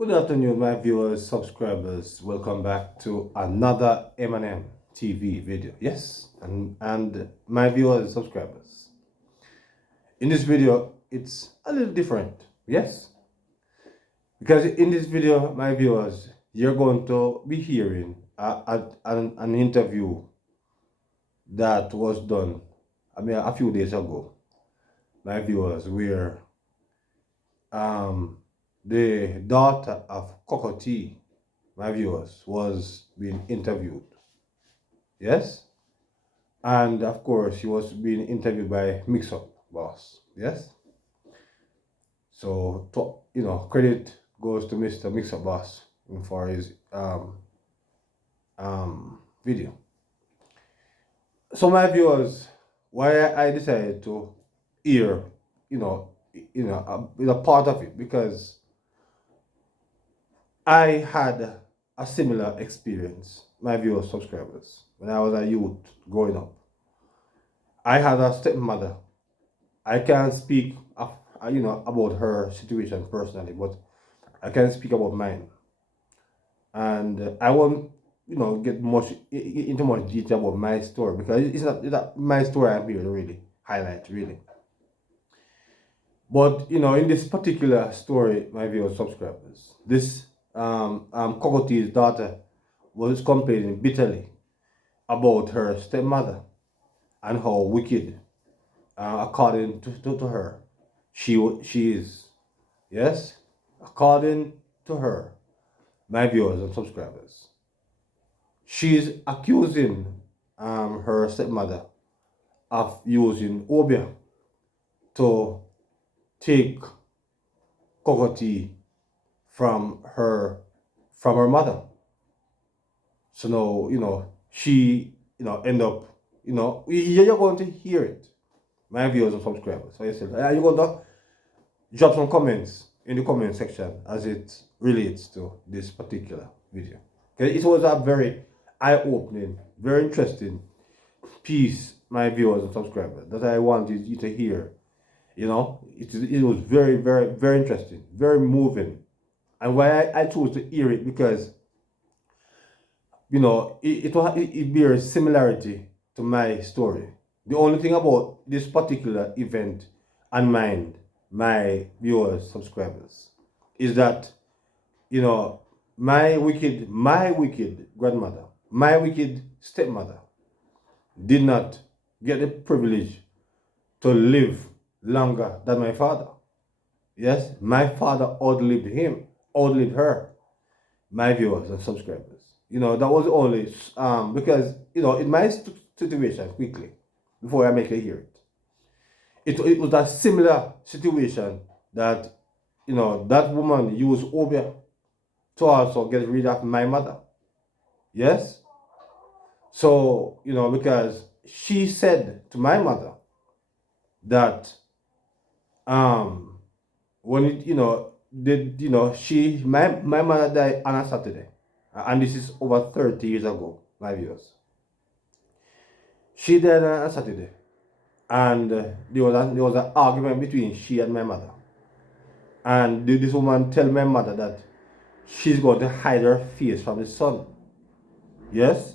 Good afternoon, my viewers, subscribers. Welcome back to another M&M TV video. Yes, and my viewers, subscribers. In this video, it's a little different. Yes, because in this video, my viewers, you're going to be hearing an interview that was done, a few days ago. My viewers, where um, the daughter of Kokoti, my viewers, was being interviewed. Yes? And of course, he was being interviewed by Mix Up Boss. Yes? So, credit goes to Mr. Mix Up Boss for his video. So, my viewers, why I decided to hear, a part of it, because I had a similar experience, my viewers, subscribers, when I was a youth growing up. I had a stepmother. I can't speak about her situation personally, but I can speak about mine. And I won't get much into much detail about my story, because it's not my story I'm here to really highlight, really. But in this particular story, my viewers, subscribers, this Kokoti's daughter was complaining bitterly about her stepmother and how wicked, according to her, she is. Yes, according to her, my viewers and subscribers, she's accusing her stepmother of using Obia to take Kokoti from her mother. So now she end up you're going to hear it, my viewers and subscribers. So you're going to drop some comments in the comment section as it relates to this particular video. Okay, it was a very eye-opening, very interesting piece, my viewers and subscribers, that I wanted you to hear. It was very, very, very interesting, very moving. And why I chose to hear it, because it bears similarity to my story. The only thing about this particular event and my viewers, subscribers, is that my wicked grandmother, my wicked stepmother, did not get the privilege to live longer than my father. Yes, my father outlived her, my viewers and subscribers. That was only because in my situation, quickly, before I make you hear it was a similar situation that that woman used Obia to also get rid of my mother. Yes? So, because she said to my mother that when it did my mother died on a Saturday, and this is over 30 years ago, my viewers. She died on a Saturday, and there was an argument between she and my mother. And this woman tell my mother that she's going to hide her face from the sun. Yes?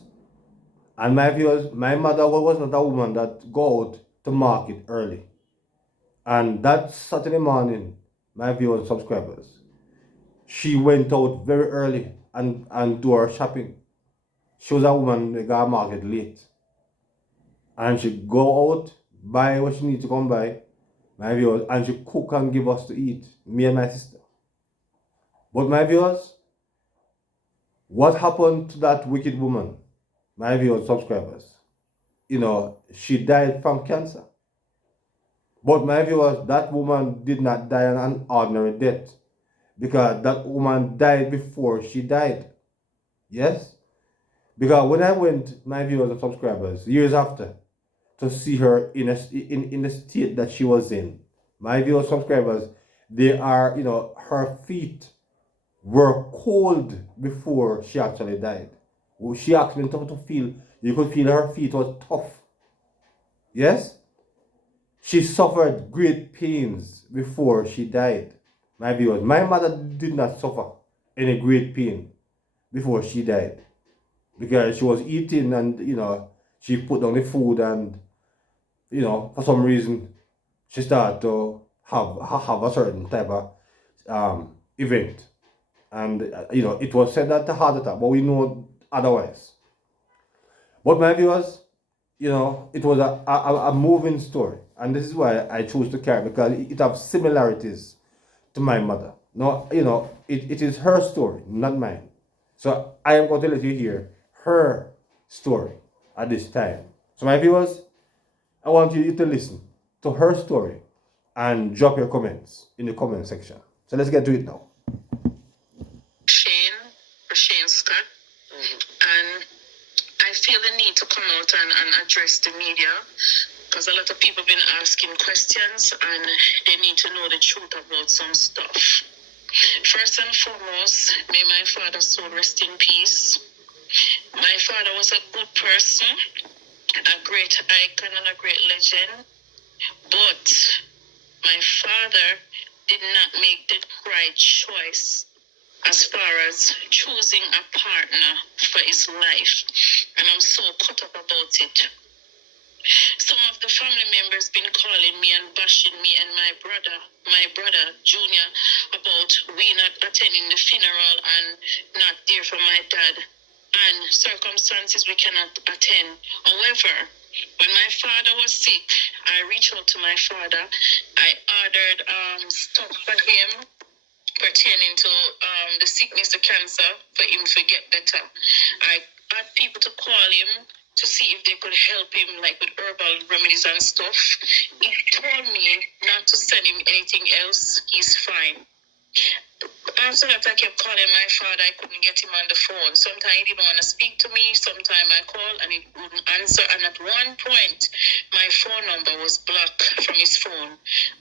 And my viewers, my mother was not a woman that go out to market early. And that Saturday morning, my viewers, subscribers, she went out very early and do her shopping. She was a woman that got market late. And she go out, buy what she need to come buy, my viewers, and she cook and give us to eat, me and my sister. But my viewers, what happened to that wicked woman, my viewers, subscribers? She died from cancer. But my viewers, that woman did not die an ordinary death, because that woman died before she died. Yes? Because when I went, my viewers and subscribers, years after, to see her in the state that she was in, my viewers, subscribers, they are, her feet were cold before she actually died. She asked me to feel, you could feel her feet was tough. Yes? She suffered great pains before she died. My viewers, my mother did not suffer. in a great pain before she died because she was eating and she put down the food and for some reason she started to have a certain type of event, and it was said that a heart attack, but we know otherwise. But my viewers, it was a moving story, and this is why I chose to carry because it has similarities to my mother. No, it is her story, not mine. So I am going to let you hear her story at this time. So my viewers, I want you to listen to her story and drop your comments in the comment section. So let's get to it now. Shane Scott, and I feel the need to come out and address the media because a lot of people have been asking questions and they need to know the truth about some stuff. First and foremost, may my father's soul rest in peace. My father was a good person, a great icon and a great legend, but my father did not make the right choice as far as choosing a partner for his life, and I'm so cut up about it. Some of the family members been calling me and bashing me and my brother Junior, about we not attending the funeral and not there for my dad, and circumstances we cannot attend. However, when my father was sick, I reached out to my father. I ordered stuff for him pertaining to the sickness, the cancer, for him to get better. I had people to call him to see if they could help him, like with herbal remedies and stuff. He told me not to send him anything else. He's fine. After that, I kept calling my father. I couldn't get him on the phone. Sometimes he didn't want to speak to me. Sometimes I called and he wouldn't answer. And at one point, my phone number was blocked from his phone.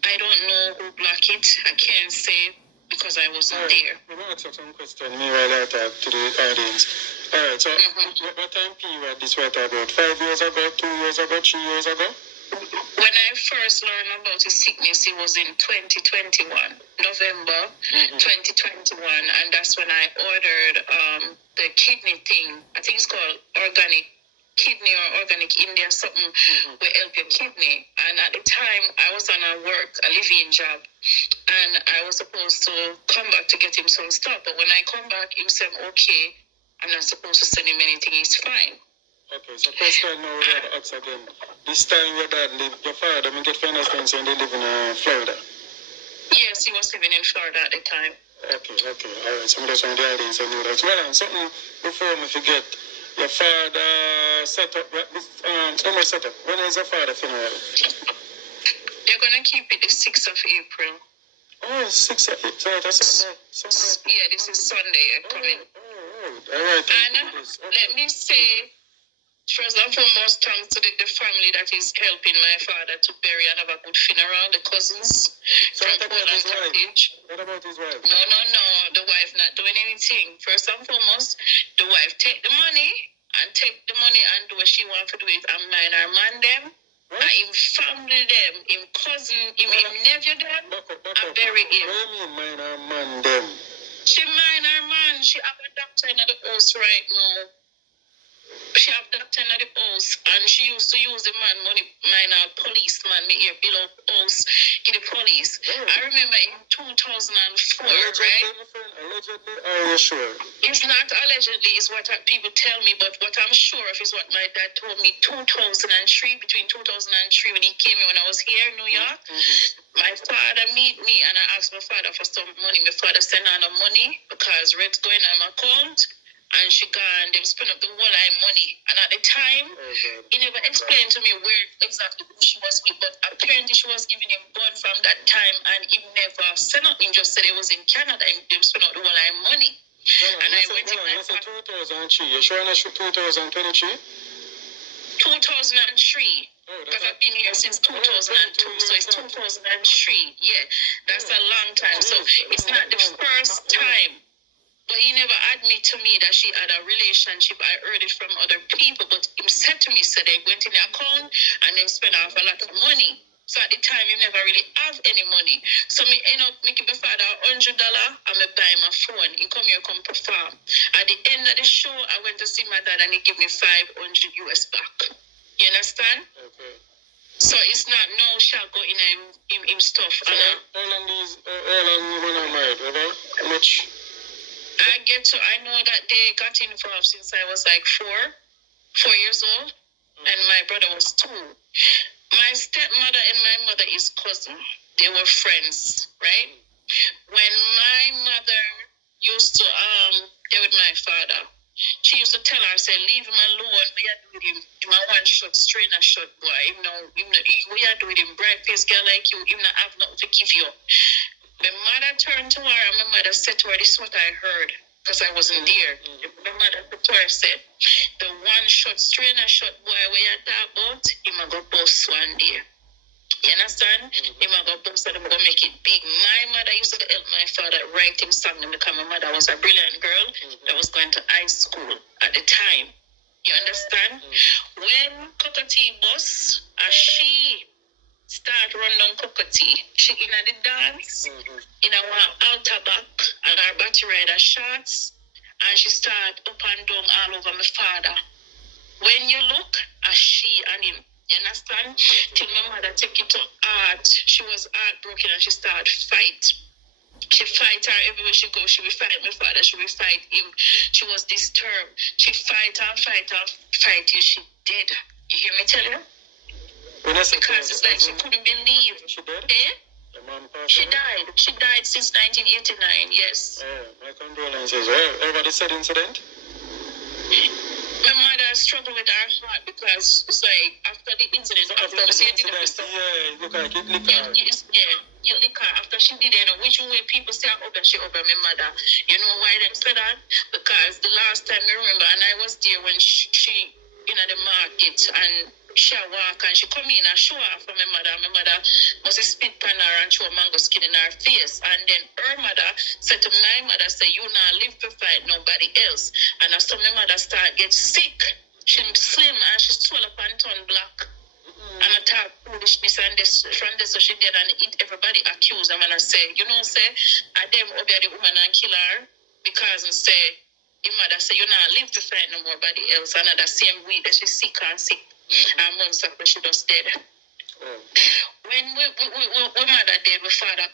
I don't know who blocked it. I can't say because I wasn't there. Let me ask you some question. Me while I talk to the audience. All right. So, what time period this was about? 5 years ago, 2 years ago, 3 years ago? When I first learned about his sickness, it was in 2021, November 2021, and that's when I ordered the kidney thing. I think it's called organic kidney or organic India, something will help your kidney. And at the time, I was on a living job, and I was supposed to come back to get him some stuff. But when I come back, he said, okay, I'm not supposed to send him anything, he's fine. Okay, so question now we have to ask again. This time your dad lived, your father, I get finance when they live in Florida? Yes, he was living in Florida at the time. Okay, all right. So I'm just on the audience and know that. Well, and something before me forget, your father set up, almost set up. When is your father funeral? They're going to keep it the 6th of April. Oh, 6th of April. So that's Sunday. Yeah, this is Sunday coming. All right. And let me say, first and foremost, thanks to the family that is helping my father to bury and have a good funeral, the cousins from Portland Cottage. What about his wife? No. The wife not doing anything. First and foremost, the wife take the money and do what she want to do it and mine her man them. What? And him family them, him cousin, him nephew them, and bury him. What do you mean mine her man them? She mine her man. She have a doctor in the house right now. She have doctor in the house, and she used to use the man money, mine a policeman, me here below house, to the police. I remember in 2004, right? Allegedly, are you sure? It's not allegedly, it's what people tell me, but what I'm sure of is what my dad told me 2003, between 2003 when he came here, when I was here in New York. My father meet me, and I asked my father for some money. My father sent her the money because rent's going on my account. And she gone, them spend up the whole line money. And at the time, he never explained to me where exactly who she was with, but apparently she was giving him gun from that time, and he never said nothing, just said it was in Canada, and them spend up the whole line money. And I went in like 2003. You sure not 2023? 2003. Because I've been here since 2002, so it's 2003. Yeah, that's a long time. So it's not the first time. But he never admitted to me that she had a relationship. I heard it from other people, but he said to me, so they went in the account and then spent off a lot of money. So at the time, you never really have any money. So me end up making my father $100 and me buy my phone. He come here, come perform. At the end of the show, I went to see my dad and he give me 500 US back. You understand? Okay. So it's not no shall go in him stuff. So how long you were not married, okay? How much? I know that they got involved since I was like 4 years old, and my brother was 2. My stepmother and my mother is cousin. They were friends, right? When my mother used to get with my father, she used to tell her, say, leave him alone. We are doing him. Him a one shot, straight a shot boy. We are doing him bright face girl like you. Him not have nothing to give you. My mother turned to her and my mother said to her, this is what I heard. Because I wasn't there. My mother to her said, the one shot, straight a shot boy we are talking about, him a go bust one day. You understand? Him a go bust and him go make it big. My mother used to help my father write him song because my mother was a brilliant girl that was going to high school at the time. You understand? When Cockatee bus, she start run down Cockatee, she in the dance, in our altar back, and her battery rider shots, and she start up and down all over my father. When you look at she and him, you understand? Till my mother take it to art. She was heartbroken and she started fight. She fight her everywhere she go. She will fight my father. She will fight him. She was disturbed. She fight till she dead. You hear me tell you? Because it's like she couldn't believe. She dead? Eh? Your mom passed She away? died. She died since 1989, yes. My condolences. Everybody said incident? My mother struggled with her heart because it's like after the incident, After the incident, look like it lick her. You lick her after she did it. Which way people say she over my mother. You know why they say that? Because the last time you remember, and I was there when she in the market and she walk and she come in and show her for my mother. My mother must spit on her and show mango skin in her face. And then her mother said to my mother, say, you not live to fight nobody else. And as so my mother start get sick, she slim and she swell up and turn black. And I talk foolishness and this from this so she did and everybody accuse them and I say, you know, say, I them obey the woman and kill her because and say, your mother say you not live to fight no more body else. And the same week that she's sick and sick. And months after she just dead. When we mother dead, my father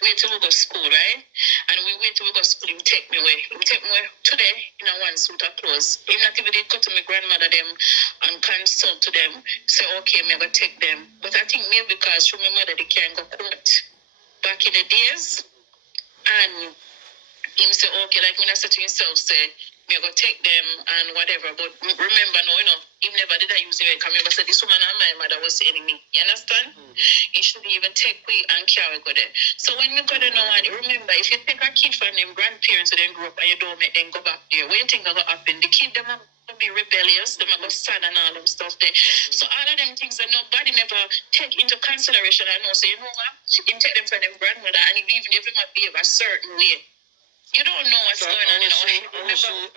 wait till we go to school, right? And we wait till we go to school, he take me away. He take me away today in a one suit of clothes. He not even did go to my grandmother them and consult to them. Say, okay, me go take them. But I think maybe because through my mother they can't go court back in the days. And him say, okay, like when I said to himself, say, me go take them and whatever. But remember, no, he never did I use it. I remember said this woman and my mother was saying me. You understand? He shouldn't even take me and carry go there. So when we go there now, and remember, if you take a kid from them grandparents and then grow up and you don't make them go back there, what you think going to happen? The kid them are going to be rebellious, them are going to sad and all them stuff there. So all of them things that nobody never take into consideration. I know, so you know what? She can take them from them grandmother and even if they might behave a certain way. You don't know what's going on,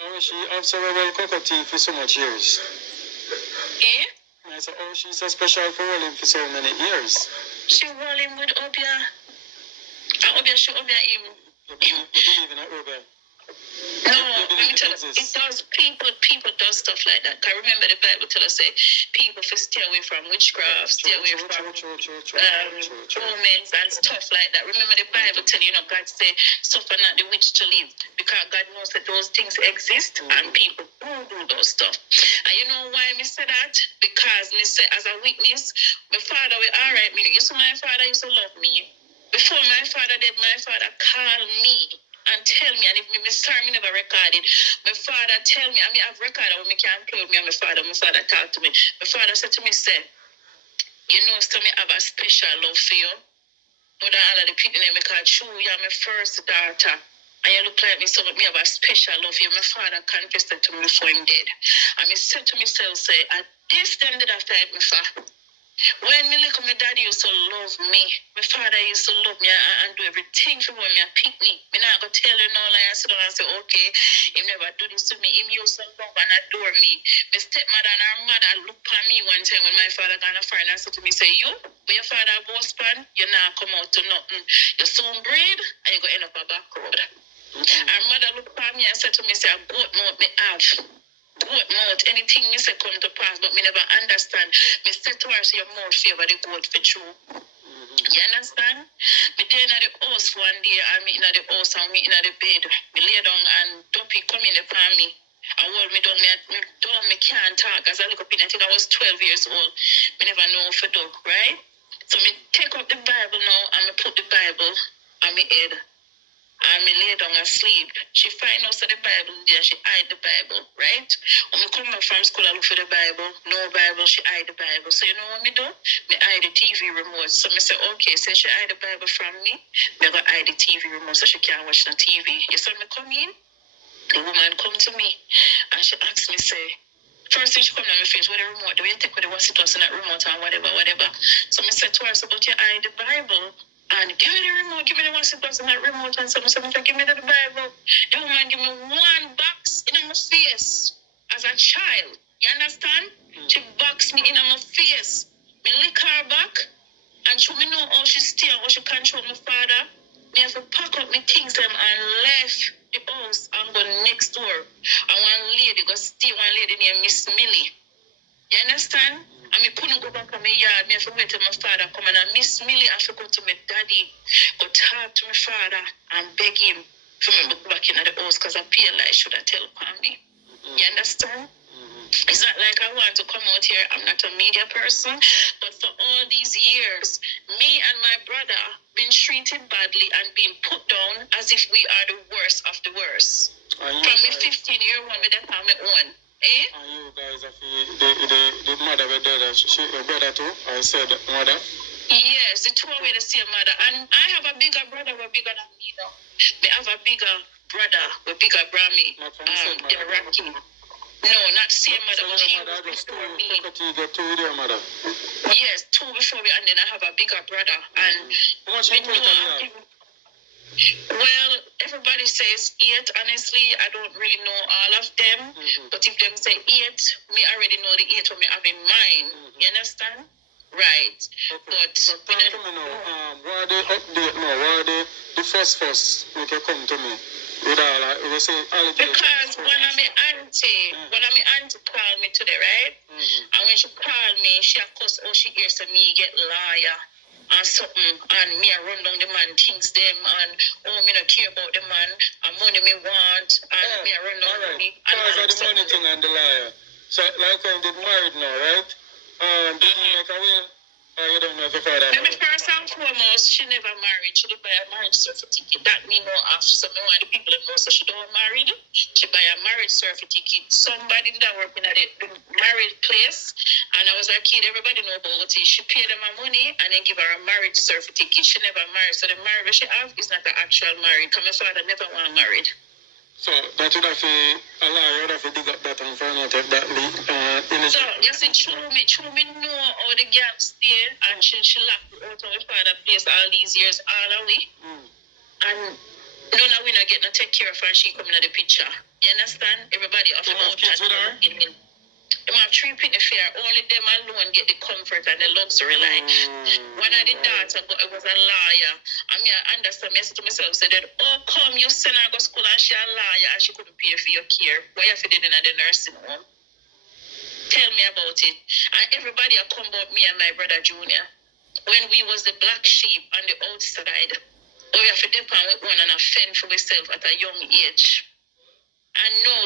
How she have cerebral cockatoo for so much years? Eh? I said, she's so special for holding for so many years. She hold him with Obia. Obia, she Obia him. You believe in that, Obia? No, let me tell you, it does, people do stuff like that. Because remember the Bible tells us, say, people for stay away from witchcraft, stay away from romance and stuff like that. Remember the Bible tell you, God say, suffer not the witch to live. Because God knows that those things exist and people do those stuff. And you know why me say that? Because me say, as a witness, my father will alright me. You see, my father used to love me. Before my father did, my father called me and tell me, and if me sorry, me never recorded. My father tell me, I mean, I've recorded when me can't play with me and my father talked to me. My father said to me, say, you know, so me have a special love for you. More than all of the people in me call you, you're my first daughter. And you look like me, so me have a special love for you. My father confessed that to me before him dead. And me said to myself, say, at this time that I fight me for. When me look, my daddy used to love me. My father used to love me and do everything for me. Me and pick me. Me not go tell you no lie and sit down and say, okay, him never do this to me. Him used to love and adore me. My stepmother and her mother look at me one time when my father gonna find and said to me, say, you, but your father boss pan, you not come out to nothing. You soon breed and you go end up a back road. Her mother looked at me and said to me, say, a goat mouth me have. Goat mouth, anything me say come to pass, but me never understand. Me say to her, say your mouth favor the goat for true. You understand? Me there in the house one day, and me in the house and me in the bed. Me lay down and Duppy come in upon me. I hold me down, me can't talk. As I look up in, I think I was 12 years old. Me never know for dog, right? So me take up the Bible now and me put the Bible on my head. And me lay down asleep. She find out the Bible there, she hide the Bible, right? When me come back from school, I look for the Bible. No Bible, she hide the Bible. So you know what me do? Me hide the TV remote. So me say, okay, since she hide the Bible from me, me go hide the TV remote so she can't watch the TV. You saw me come in? The woman come to me and she asked me, say, first thing she come to my face, what the remote? Do you take with the what's it was in that remote and whatever. So me said to her, so but you hide the Bible. And give me the remote, give me the what's it was in that remote. And so I said, give me the Bible. The woman give me one box in my face as a child. You understand? She boxed me in my face. Me lick her back and she me know how she steer, how she control my father. Me have to pack up my things them and left the house and go next door. And one lady go stay, one lady named Miss Millie. You understand? And me couldn't go back to my yard. Me have to wait till my father come and Miss Millie have to go to my daddy, go talk to my father and beg him for me to go back in the house because I feel like should have tell upon me. You understand? It's not like I want to come out here. I'm not a media person. But for all these years, me and my brother been treated badly and being put down as if we are the worst of the worst. From me 15-year-old, me that on my own. Eh? And you guys have the mother with the she your brother too? I said mother. Yes, the two are the same mother. And I have a bigger brother who bigger than me now. Me have a bigger brother who bigger than me. Iraqi. No, not the same mother, but he was before me. Two with your mother? Yes, two before me, and then I have a bigger brother. And how much in total you have? Well, everybody says 8. Honestly, I don't really know all of them. But if them say 8, me already know the 8 what me have in mind. You understand? Right. Okay. But so talk to me now. What are the update now? What are the first you can come to me? With all we say because one of my auntie called me today, right? And when she called me, she of course she hears me get liar and something, and me I run down the man things them, and me not care about the man, and money me want, and me I run down money. Because of the money thing and the liar. So like when they married now, right? Did you make a will? Or you don't know if your father? Maybe first and foremost, she never married. She did buy a marriage certificate. That me know of. So me want the people to know. So she don't married. She buy a marriage certificate. Somebody that working at the marriage place, and I was a kid. Everybody know about it. She paid them her money and then give her a marriage certificate. She never married. So the marriage she have is not the actual married. Because my father never want married. So that would have a lawyer would have to dig up that and find out if that so yes, it true me know how the girl stay and she locked out of my father place all these years all away. And none of we not get no take care of her and she coming to the picture. You understand? Everybody off have kids with her? They have 3 penny fair. Only them alone get the comfort and the luxury life. One of the daughter was a liar. I mean, I understand. I said to myself, said that, oh, come, you send her to school and she a liar and she couldn't pay for your care. Why you have to do it in the nursing home? Tell me about it. And everybody have come about me and my brother Junior. When we was the black sheep on the outside. Oh, we have to depend with one and fend for myself at a young age. And no,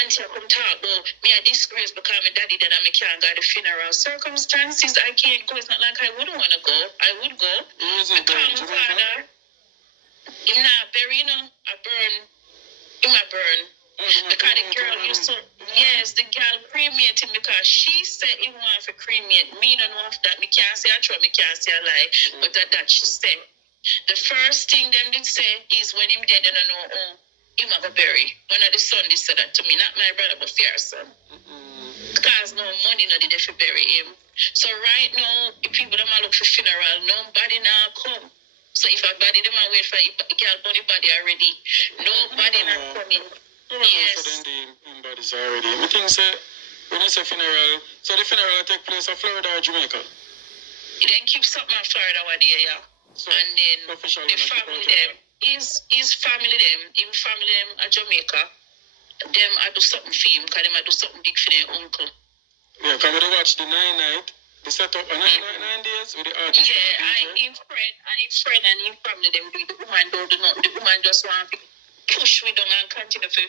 auntie I come talk about me a disgrace because my daddy that I can't go to the funeral. Circumstances I can't go. It's not like I wouldn't want to go. I would go. Because my father, him not bury, I burn. Him a burn. Because the girl used to, yes, the girl cremated him because she said he want to cremate. Me don't know if that. Me can't say I try, me can't say I lie. But that she said. The first thing them did say is when him dead and I know, oh, him have a bury. One of the sons said that to me, not my brother, but fair son. Because no money no did they bury him. So right now, the people that look for funeral, nobody now come. So if a body them a wait for it, girl body body already. Nobody now coming. Yes. So then the bodies already. I think say when you say funeral, so the funeral take place in Florida or Jamaica? It then keep something in Florida one day, yeah. So and then the family them is family them, in family them at Jamaica. Them I do something for him, because them I do something big for their uncle. Yeah, can we watch the 9 night? The setup on 9 days with the artist. Yeah, his friend and his family them do it. The woman don't do nothing. The woman just want to push we down and continue to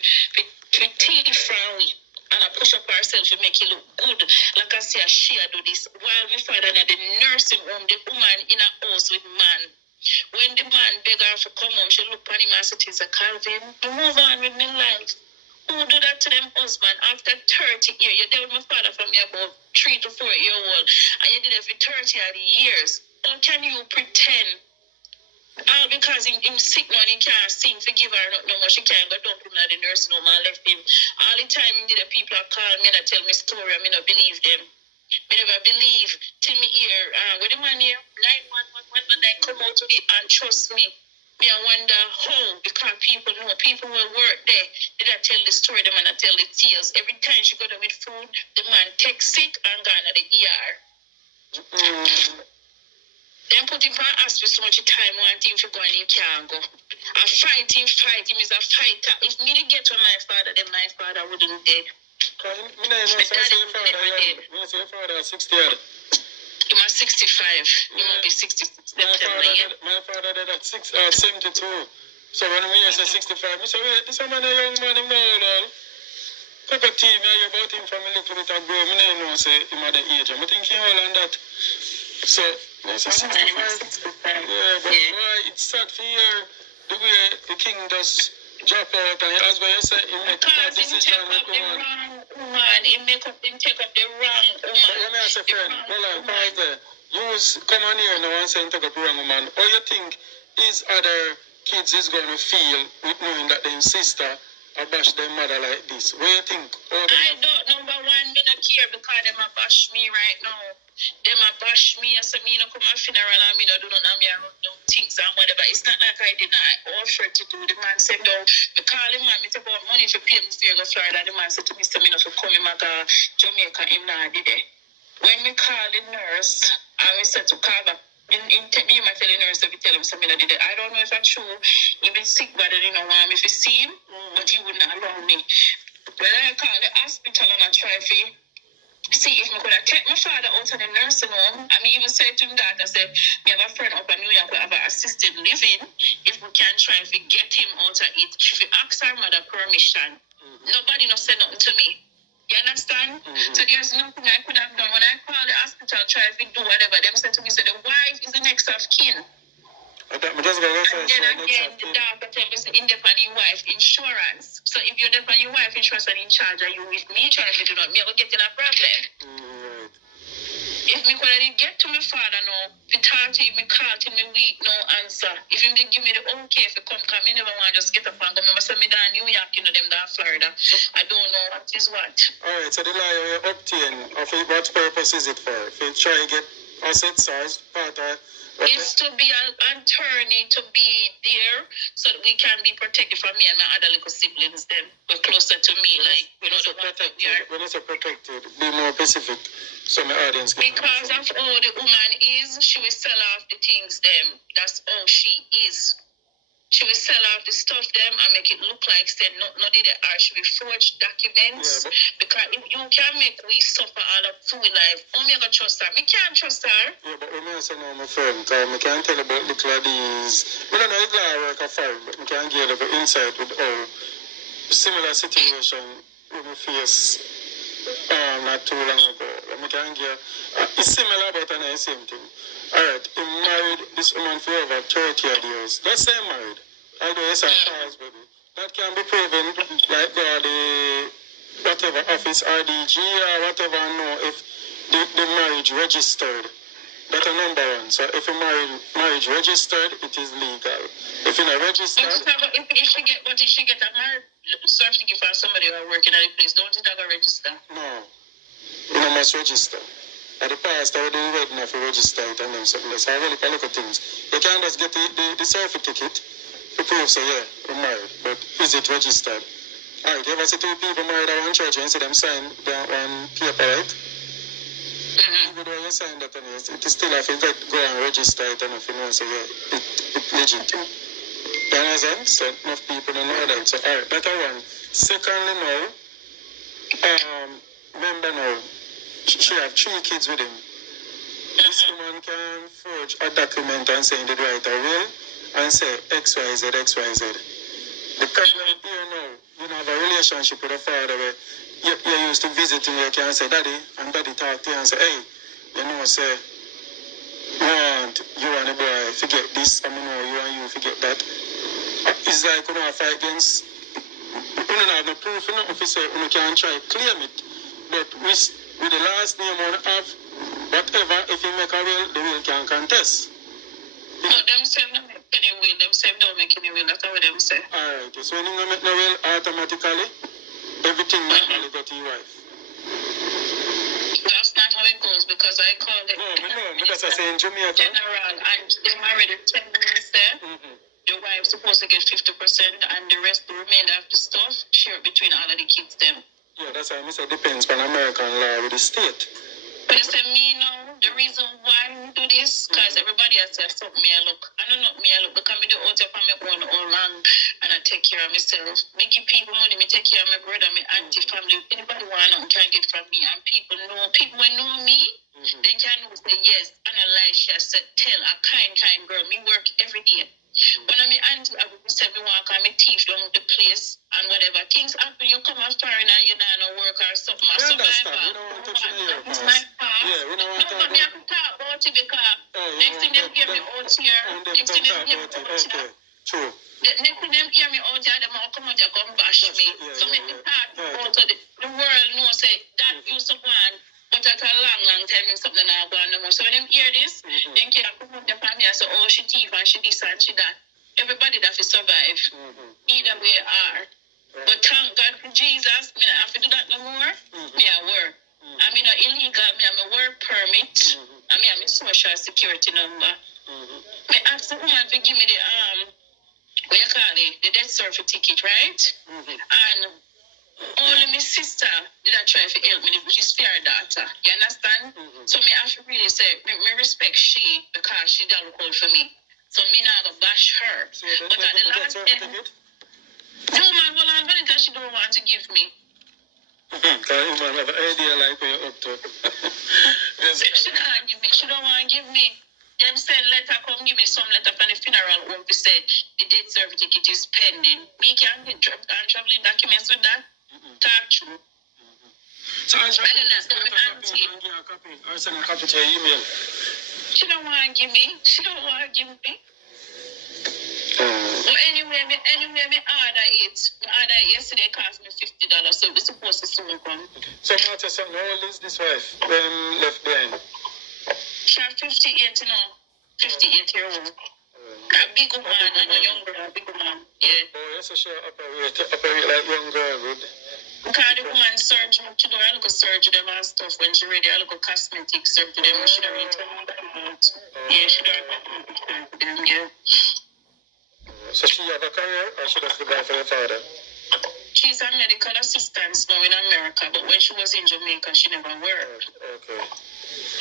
take from we. And I push up ourselves to make it look good. Like I say, she do this. While we find at the nursing home, the woman in a house with man. When the man beg her to come home, she look at him and say, "It's a Calvin. You move on with my life." Who do that to them husband after 30 years? You dealt with my father from me about 3 to 4 years old, and you did it for 30 odd years. How can you pretend? All because him sick now and he can't sing, forgive her no more. She can't go dump him at the nursing home and left him. All the time the people are call me and tell me story, I not believe them. I never believe till me hear with the man here, 911 when they come out with it and trust me. Me I wonder how, because people know, people will work there. Did I tell the story, the man I tell the tears. Every time she go there with food, the man take sick and gone at the ER. Then put him on hospital so much time one thing for going in can't go. I fight him is a fighter. If me didn't get to my father, then my father wouldn't dead. Because me know say your father, you say your father 60 years. He was 65. He might be 66. My father did at 72. So when we say 65, I say, wait, this man a young man, him know all. Cup of tea, me hear about him from a little bit ago. Me know say him at the age. I think he all on that. So, I say 65. Yeah, but why it's sad for hear the way the king does drop out, and as well you say, he make that decision with woman. He take up the wrong woman. But let me ask a friend, hold on, pause there. You come on here now and say you take up the wrong woman. How you think his other kids is going to feel with knowing that their sister bash their mother like this? What do you think? I don't, number one, me not care because them a bash me right now. Them a bash me, so me no come a funeral and me no do nothing, me a run down things and whatever. It's not like I did not offer to do. The man said, no, me call him man, me take out money for pay me to go Florida. The man said to me, so me no for come him a go Jamaica, him not did it. When me call the nurse, and we said to call back, me might tell the nurse if you tell him something I did it. I don't know if that's true. He been sick, but I didn't want me to see him, but he would not allow me. When I call the hospital and I try to see if I could have take my father out of the nursing home, I mean, even said to him that, I said, we have a friend up in New York who have an assisted living. If we can try to get him out of it, she will ask her mother permission. Nobody no said nothing to me. You understand? So there's nothing I could have done. When I called the hospital, try to do whatever, them said to me, so the wife is the next of kin. And then again, the doctor tell me, independent wife insurance. So if you're independent wife insurance and in charge, are you with me trying to do not, me, I will get in a problem. If me could have get to my father now, if talk to him, me call him, me weak, no answer. If him did give me the okay if he come me never want to just get up and go. Remember, so me down New York, you know, them down Florida. I don't know what is what. Alright, so the lawyer you obtain, of what purpose is it for? If you try to get assets or part of it's to be an attorney, to be there so that we can be protected from me and my other little siblings. Them we're closer to me, like we know the protected. When you say protected, be more specific so my audience can. Because of how the woman is, she will sell off the things. Them that's how she is. She will sell off the stuff them and make it look like said not did it or she will forge documents because if you can make we suffer all of food life. Oh, me gonna trust her. Me can't trust her. Yeah, but when I say no, my friend, because I can't tell about little of these. We don't know if I work a firm, but I can get a bit insight with all similar situation we face not too long ago. I can get it's similar but not the same thing. Alright, he married this woman for over 30 years. Let's say married. Although it's a husband. That can be proven like the whatever office RDG or whatever know if the marriage registered. That's a number one. So if a marriage registered, it is legal. If you're not registered, if she get a marriage certificate for somebody who are working at a place, don't it have a register? No. You must register. At the past, I would do wedding if you register it and then something else. I really look at things. You can't just get the surfing ticket to prove, say, yeah, we're married. But is it registered? Alright, you ever see two people married at one church and see them sign that one paper, right? Even though you sign that, and it is still have to go and register it and if you know, say, yeah, it's legit. You understand? So enough people don't know that. So, alright, that one. Secondly, now, remember now, she have 3 kids with him. This woman can forge a document and say the right a will and say XYZ, XYZ. The problem here now, you have a relationship with a father where you're used to visiting where you can say, Daddy, and Daddy talk to you and say, hey, you know, say, want you and the boy forget this, and you know you and you forget that. It's like you know, fight against, you don't have no proof, you know, if you say, you can try to claim it. But with the last name on have, whatever, if you make a will, the will can contest. No, them say don't make any will. Them say don't make any will. That's what them say. Alright, so when you don't make no will, automatically, everything normally go to your wife. That's not how it goes because I called it. No, because I say in Jamaica. General, and they married 10 minutes there. The wife's supposed to get 50% and the rest, the remainder of the stuff, share between all of the kids them. Yeah, that's why I say depends on American law with the state. But you say me now, the reason why we do this, because everybody has said something me I look. I don't know me I look because I do out of my own all along and I take care of myself. Me give people money, me take care of my brother, my auntie, family. Anybody want to can get from me and people when know me, they can know say yes, analyze, she said tell a kind girl. Me work every day. When I'm auntie, I would say me walk on my teeth down the place and whatever. Things happen, you come after and you don't work or something. We understand. We don't want to touch your past. Yeah, we don't want to talk about it because next thing they hear me out here. Next thing they hear me out here. Okay, true. Next thing they hear me out here, they will come out here come bash me. So make me talk about the world know say that used to go on. But at a long time, something not going no more. So when them hear this, then can come up the family and say, oh, she thief and she this and she that. Everybody that will survive. Either way are. But thank God for Jesus, me not have to do that no more. Me I work. I mean not illegal, me have my work permit. I mean have my social security number. Me ask the woman to give me the what you call it, the death certificate, right? And only my sister did I try to help me, which is fair daughter. You understand? So me have to really say, me respect she because she done look out for me. So me not gonna bash her. So but at the last end, no man, well I want it she don't want to give me. Because you might have an idea like where you're up to. She don't give me. She don't want to give me. Them send letter, come give me some letter from the funeral home to say the death certificate is pending. Me can't get traveling documents with that. Talk true. So I send a copy or send a copy to your email. She don't want to give me. She don't want to give me. But anyway, me order it. Me order it yesterday cost me $50, so we're supposed to soon come. So Martha, how old is this wife when left behind? She's 58 now. 58-year-old. A big woman and a young girl, a big woman. Yeah. Oh, yes, so she operate like young girl would. Because the woman surgery, she do a little surgery them and stuff when she ready, a little cosmetic surgery them, she don't really tell me about. Yeah, she don't have them, yeah. So she have a career or she does the buy for her father? She's a medical assistant now in America, but when she was in Jamaica, she never worked. Okay.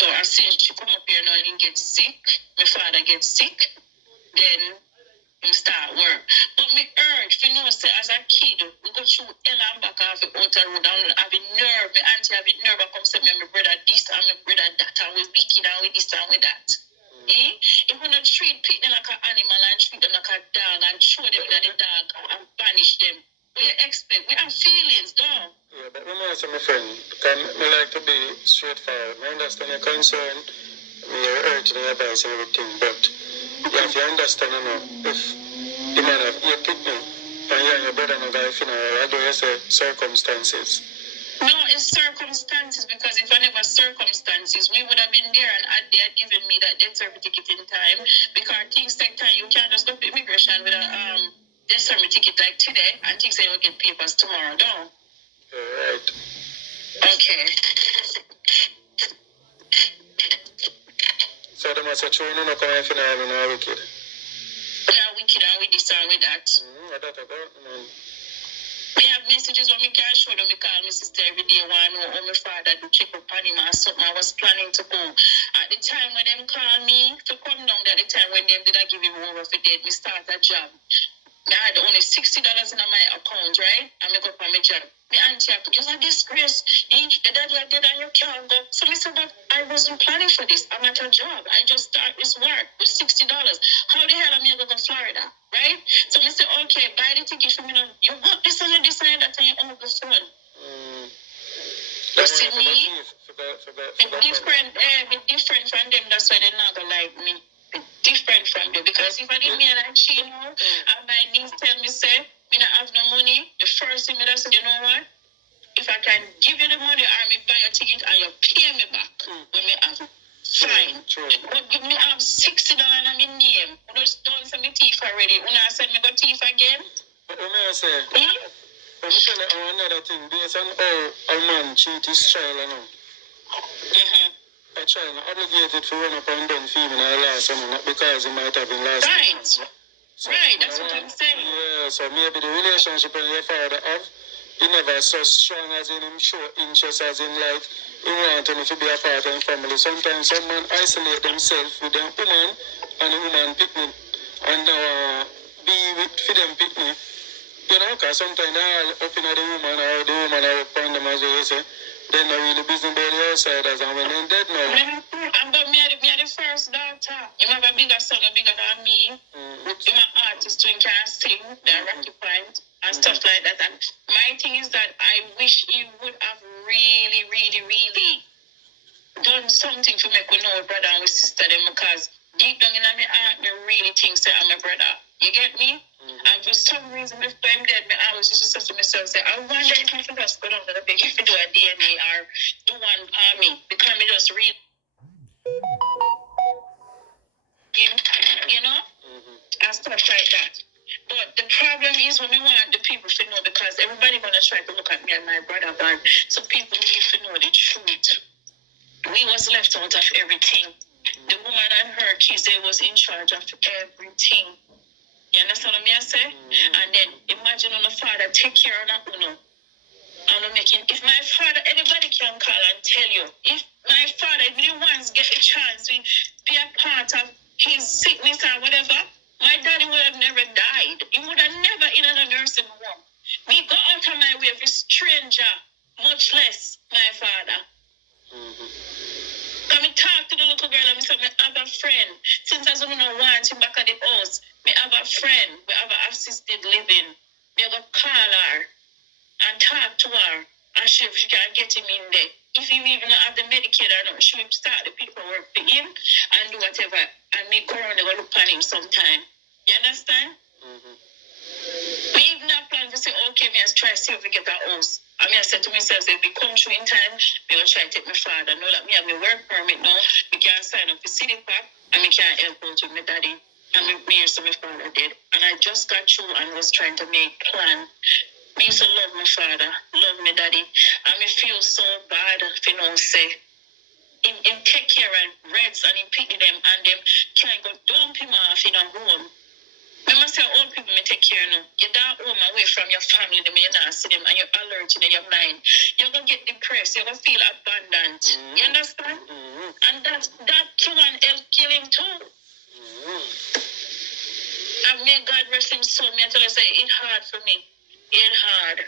So as soon as she come up here now and get sick, my father gets sick, then we start work. But me urge, you know, say as a kid, we go through hell and back off the outer road and having nerve. My auntie having nerve, I come say me, my brother this and my brother that, and we wicked and with this and with that. If we not treat people like an animal and treat them like a dog and show them that the dog and banish them, what you expect? We have feelings, though. Yeah, but let me ask my friend, because I like to be straightforward. I understand your concern, your urge and advice and everything, but you have to understand, you know, if you might have your kidney and you and your brother no guy funeral, I do you say circumstances? No, it's circumstances, because if I never circumstances, we would have been there and they had given me that death certificate in time, because things take time. You can't just go to immigration with a death certificate like today and think say you'll get papers tomorrow, no? Right. Okay. So they must have shown you no come if you know no wicked. Yeah, wicked and with this and with that. What that about, man? I have messages when me can show them. Me call my sister every day. Want to know how my father do check up on him or something. I was planning to go. At the time when them call me to come down, at the time when them did I give him over for dead, me start a job. I had only $60 in my account, right? I make up on my job. My auntie, you're a disgrace. Your daddy are dead and you can't go. So I said, but I wasn't planning for this. I'm at a job. I just start this work with $60. How the hell am I going to Florida, right? So I said, okay, buy the ticket for me. You want this and this and that and you own the phone. You see me? Be different from them. That's why they're not going to like me. Different from them, because if I didn't mean like she know, and my niece tell me say me not have no money, the first thing me that say, you know what? If I can give you the money or me buy a ticket and you pay me back when me have fine. But give me have $60 in my name. You just done some teeth already. When I said me go teeth again. But what may I say? Let me tell you another thing. Based on how a man cheat his child and all. I try not obligated for run up and down female and last one, not because he might have been last. Right. So, right, that's what I'm saying. Yeah, so maybe the relationship with your father have, he never so strong as in him show interest as in like he want him to be a part of the family. Sometimes some man isolate themselves with them woman and the woman picnic and be with for them picnic. You know, because sometimes they all up in the woman or the woman are up on them as you say. They're not really busy about the outsiders, and when they're dead now. And but me are the first daughter. You have a bigger son, bigger than me. You're an artist who can sing, they're occupied, and stuff like that. And my thing is that I wish he would have really, really, really done something to make me know brother and sister them, because deep down in my heart, me really think that I'm a brother. You get me? And for some reason, before I'm dead, I was just saying to myself, say, I wonder if I could just go down to the page, if I do a DNA or do one me, because I just read, you know, and stuff like that. But the problem is when we want the people to know, because everybody gonna try to look at me and my brother, but so people need to know the truth. We was left out of everything. The woman and her kids, they was in charge of everything. You understand what I say? And then imagine on the father take care of that uno. And making, if my father, anybody can call and tell you, if my father, if he once get a chance to be a part of his sickness or whatever, my daddy would have never died. He would have never in a nursing home. Me go out of my way for stranger, much less my father. Come and talk to the little girl and say, I have a friend. Since I don't want him back at the house, we have a friend, we have an assisted living. We have a call her and talk to her and see if she can get him in there. If he even have the Medicaid or not, she will start the paperwork for him and do whatever. And me go around and go look at him sometime. You understand? We even have plans to say, okay, me try to see if we get a house. I mean, I said to myself, if we come through in time, we will try to take my father. Know that me have my work permit now. We can sign up for City Park and we can help out with my daddy. And me years my father did. And I just got through and was trying to make plan. Me used to love my father, love my daddy. And me feel so bad if you know say. Him take care of Reds and him pick them and them can't go dump him off in a home. Remember say old people may take care now. You're down home away from your family, them you not see them and you're allergic in your mind. You're gonna get depressed, you're gonna feel abandoned. You understand? And that one help kill him too. And may God rest him soul. Me until I say it's hard for me. It's hard.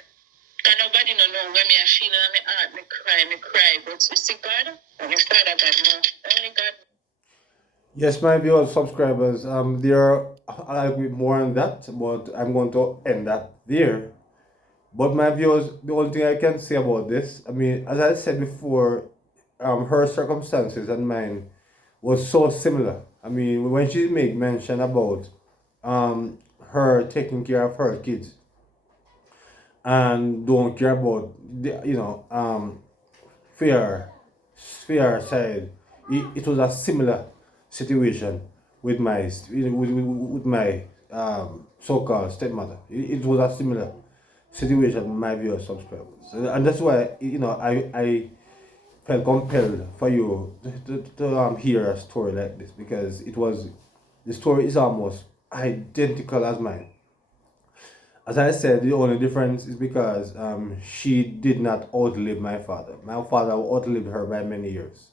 Cause nobody don't know when me I feel in my heart, me cry. But you see God, and my father God know. Only God. Yes, my viewers, subscribers, there I'll be more on that, but I'm going to end that there. But my viewers, the only thing I can say about this, I mean, as I said before, her circumstances and mine was so similar. I mean, when she made mention about her taking care of her kids and don't care about the, fair side, it was a similar situation with my so-called stepmother. It was a similar situation with my viewers subscribers, and that's why felt compelled for you to hear a story like this because the story is almost identical as mine. As I said, the only difference is because she did not outlive my father. My father outlived her by many years.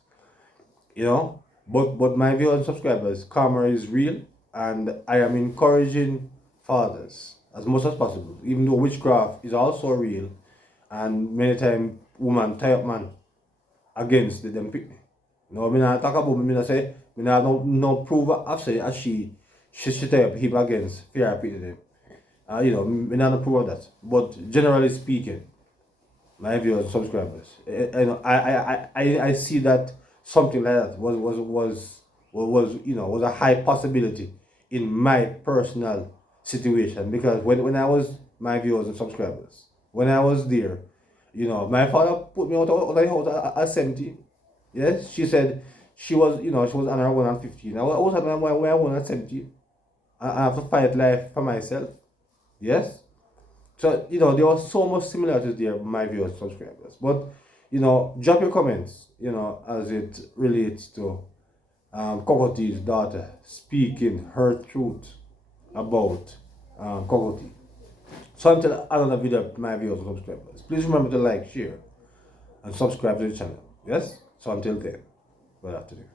You know, but my viewers and subscribers, karma is real, and I am encouraging fathers as much as possible, even though witchcraft is also real, and many times woman tie up man against them pick me. No, me not talk about me not say me not no proof of say as she tie up him against fear pick them. You know, me not proof of that. But generally speaking, my viewers and subscribers, I see that something like that was a high possibility in my personal situation because when I was my viewers and subscribers, when I was there, my father put me out of the house at 70. Yes, she said she was on her own at 15. I was at my own at 70. I have to fight life for myself. Yes. So, there was so much similarities there with my viewers and subscribers. But, drop your comments, as it relates to Cocotee's daughter speaking her truth about Cocotee. So until another video, my viewers and subscribers, please remember to like, share, and subscribe to the channel. Yes? So until then, good afternoon.